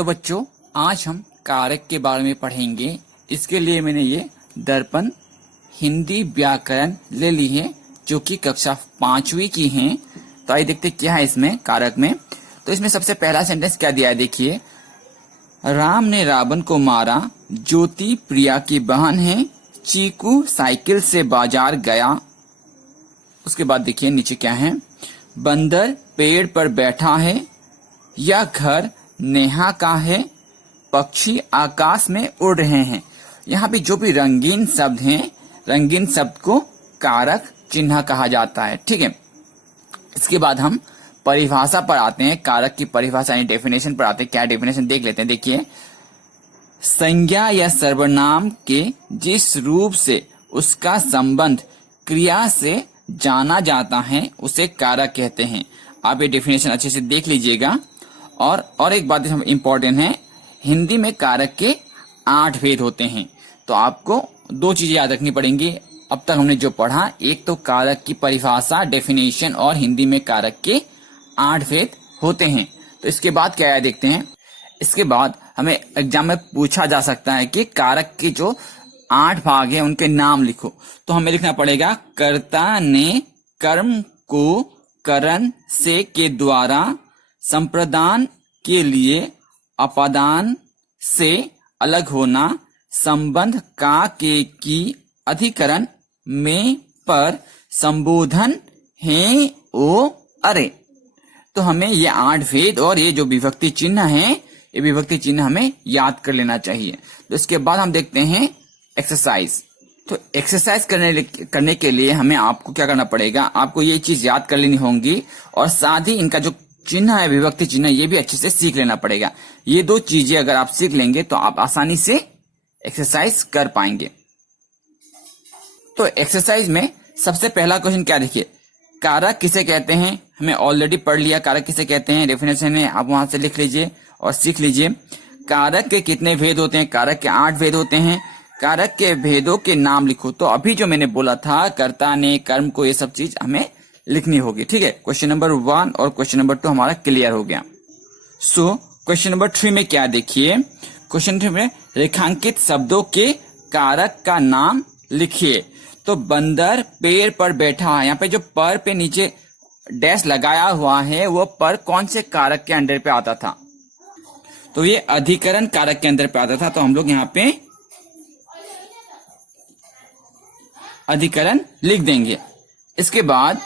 तो बच्चों आज हम कारक के बारे में पढ़ेंगे। इसके लिए मैंने ये दर्पण हिंदी व्याकरण ले ली है जो कि कक्षा 5वीं की है। तो आइए देखते क्या है इसमें कारक में। तो इसमें सबसे पहला सेंटेंस क्या दिया है, देखिए, राम ने रावण को मारा, ज्योति प्रिया की बहन है, चीकू साइकिल से बाजार गया। उसके बाद देखिए नीचे क्या है, बंदर पेड़ पर बैठा है, यह घर नेहा का है, पक्षी आकाश में उड़ रहे हैं। यहाँ पे जो भी रंगीन शब्द हैं, रंगीन शब्द को कारक चिन्ह कहा जाता है। ठीक है, इसके बाद हम परिभाषा पर आते हैं। कारक की परिभाषा यानी डेफिनेशन पर आते हैं। क्या डेफिनेशन देख लेते हैं। देखिए, संज्ञा या सर्वनाम के जिस रूप से उसका संबंध क्रिया से जाना जाता है उसे कारक कहते हैं। आप ये डेफिनेशन अच्छे से देख लीजिएगा। और एक बात इम्पोर्टेंट है, हिंदी में कारक के 8 भेद होते हैं। तो आपको 2 चीजें याद रखनी पड़ेंगी। अब तक हमने जो पढ़ा, एक तो कारक की परिभाषा डेफिनेशन, और हिंदी में कारक के 8 भेद होते हैं। तो इसके बाद क्या है देखते हैं। इसके बाद हमें एग्जाम में पूछा जा सकता है कि कारक के जो 8 भाग हैं उनके नाम लिखो। तो हमें लिखना पड़ेगा, कर्ता ने कर्म को करण से के द्वारा संप्रदान के लिए अपादान से अलग होना, संबंध का के की अधिकरण में पर संबोधन है ओ अरे। तो हमें ये 8 भेद और ये जो विभक्ति चिन्ह है, ये विभक्ति चिन्ह हमें याद कर लेना चाहिए। तो इसके बाद हम देखते हैं एक्सरसाइज। तो एक्सरसाइज करने के लिए हमें आपको क्या करना पड़ेगा, आपको ये चीज याद कर लेनी होंगी और साथ ही इनका जो चिन्ह है विभक्ति चिन्ह, ये भी अच्छे से सीख लेना पड़ेगा। ये 2 चीजें अगर आप सीख लेंगे तो आप आसानी से एक्सरसाइज कर पाएंगे। तो एक्सरसाइज में सबसे पहला क्वेश्चन क्या, देखिए, कारक किसे कहते हैं। हमें ऑलरेडी पढ़ लिया कारक किसे कहते हैं, डेफिनेशन है, आप वहां से लिख लीजिए और सीख लीजिए। कारक के कितने भेद होते हैं, कारक के 8 भेद होते हैं। कारक के भेदों के नाम लिखो। तो अभी जो मैंने बोला था, कर्ता ने कर्म को, ये सब चीज हमें लिखनी होगी। ठीक है, क्वेश्चन नंबर 1 और क्वेश्चन नंबर 2 हमारा क्लियर हो गया। सो क्वेश्चन नंबर 3 में क्या देखिए, क्वेश्चन 3 में रेखांकित शब्दों के कारक का नाम लिखिए। तो बंदर पेड़ पर बैठा है, यहाँ पे जो पर पे नीचे डैश लगाया हुआ है वो पर कौन से कारक के अंडर पे आता था, तो ये अधिकरण कारक के अंदर पे आता था। तो हम लोग यहाँ पे अधिकरण लिख देंगे। इसके बाद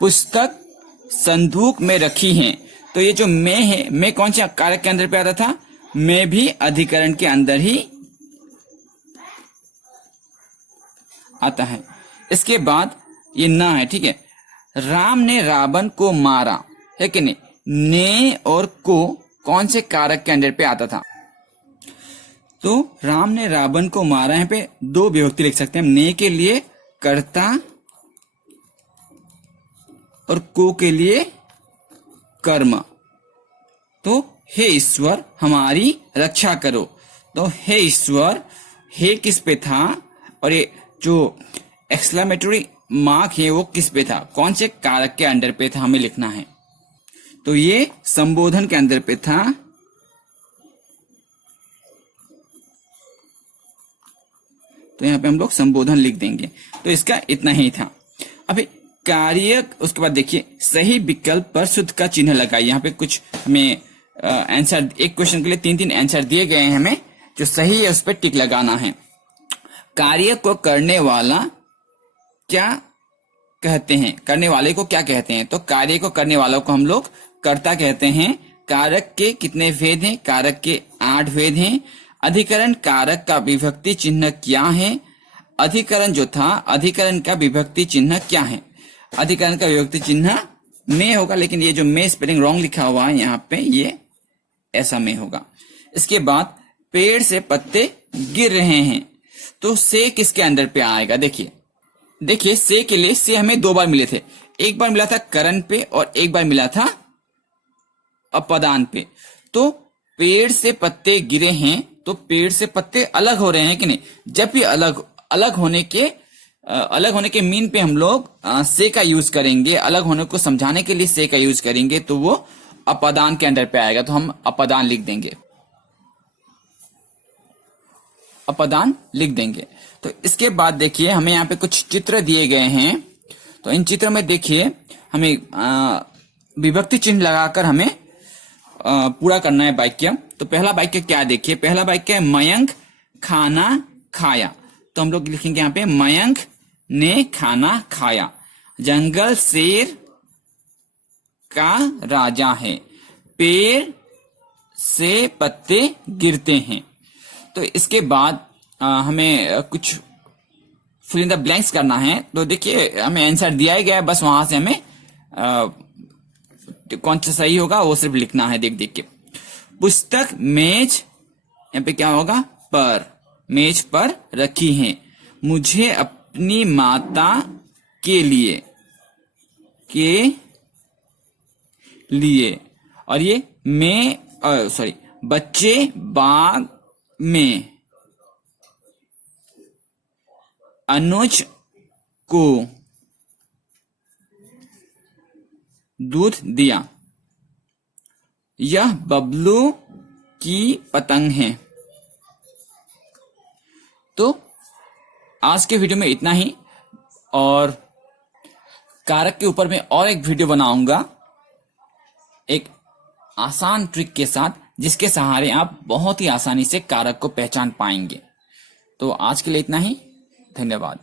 पुस्तक संदूक में रखी है। तो ये जो मैं है, मैं कौन से कारक के अंदर पे आता था, मैं भी अधिकरण के अंदर ही आता है। इसके बाद ये ना है, ठीक है। राम ने रावण को मारा, है कि नहीं, ने और को कौन से कारक के अंदर पे आता था। तो राम ने रावण को मारा, यहाँ पे 2 विभक्ति लिख सकते हैं। ने के लिए कर्ता और को के लिए कर्म। तो हे ईश्वर हमारी रक्षा करो। तो हे ईश्वर, हे किस पे था, और ये जो एक्सक्लेमेटरी मार्क है वो किस पे था, कौन से कारक के अंडर पे था, हमें लिखना है। तो ये संबोधन के अंदर पे था। तो यहाँ पे हम लोग संबोधन लिख देंगे। तो इसका इतना ही था। अभी कार्य, उसके बाद देखिए, सही विकल्प पर शुद्ध का चिन्ह लगाइए। यहाँ पे कुछ हमें आंसर, एक क्वेश्चन के लिए 3-3 आंसर दिए गए हैं, हमें जो सही है उस पर टिक लगाना है। कार्य को करने वाला क्या कहते हैं, करने वाले को क्या कहते हैं। तो कार्य को करने वालों को हम लोग कर्ता कहते हैं। कारक के कितने भेद हैं, कारक के 8 भेद हैं। अधिकरण कारक का विभक्ति चिन्ह क्या है, अधिकरण जो था, अधिकरण का विभक्ति चिन्ह क्या है। अधिकरण का विभक्ति चिन्ह में होगा, लेकिन ये जो में स्पेलिंग रॉन्ग लिखा हुआ है यहाँ पे, ये ऐसा में होगा। इसके बाद पेड़ से पत्ते गिर रहे हैं। तो से किसके अंदर पे आएगा, देखिए से के लिए से हमें 2 बार मिले थे। एक बार मिला था करण पे और एक बार मिला था अपदान पे। तो पेड़ से पत्ते गिरे हैं, तो पेड़ से पत्ते अलग हो रहे हैं कि नहीं। जब भी अलग होने के मीन पे हम लोग से का यूज करेंगे, अलग होने को समझाने के लिए से का यूज करेंगे, तो वो अपदान के अंडर पे आएगा, तो हम अपदान लिख देंगे, अपदान लिख देंगे। तो इसके बाद देखिए हमें यहाँ पे कुछ चित्र दिए गए हैं, तो इन चित्र में देखिए हमें विभक्ति चिन्ह लगाकर हमें पूरा करना है वाक्य। तो पहला वाक्य क्या देखिए, पहला वाक्य है मयंक खाना खाया, तो हम लोग लिखेंगे यहाँ पे मयंक ने खाना खाया। जंगल शेर का राजा है, पेड़ से पत्ते गिरते हैं। तो इसके बाद हमें कुछ फिल इन द ब्लैंक्स करना है। तो देखिए हमें आंसर दिया ही गया है, बस वहां से हमें कौन सा सही होगा वो सिर्फ लिखना है देख देख के। पुस्तक मेज, यहाँ पे क्या होगा, पर, मेज पर रखी है। मुझे अपनी माता के लिए और ये मैं सॉरी, बच्चे बाग में अनुज को दूध दिया। यह बबलू की पतंग है। तो आज के वीडियो में इतना ही, और कारक के ऊपर मैं और एक वीडियो बनाऊंगा एक आसान ट्रिक के साथ, जिसके सहारे आप बहुत ही आसानी से कारक को पहचान पाएंगे। तो आज के लिए इतना ही, धन्यवाद।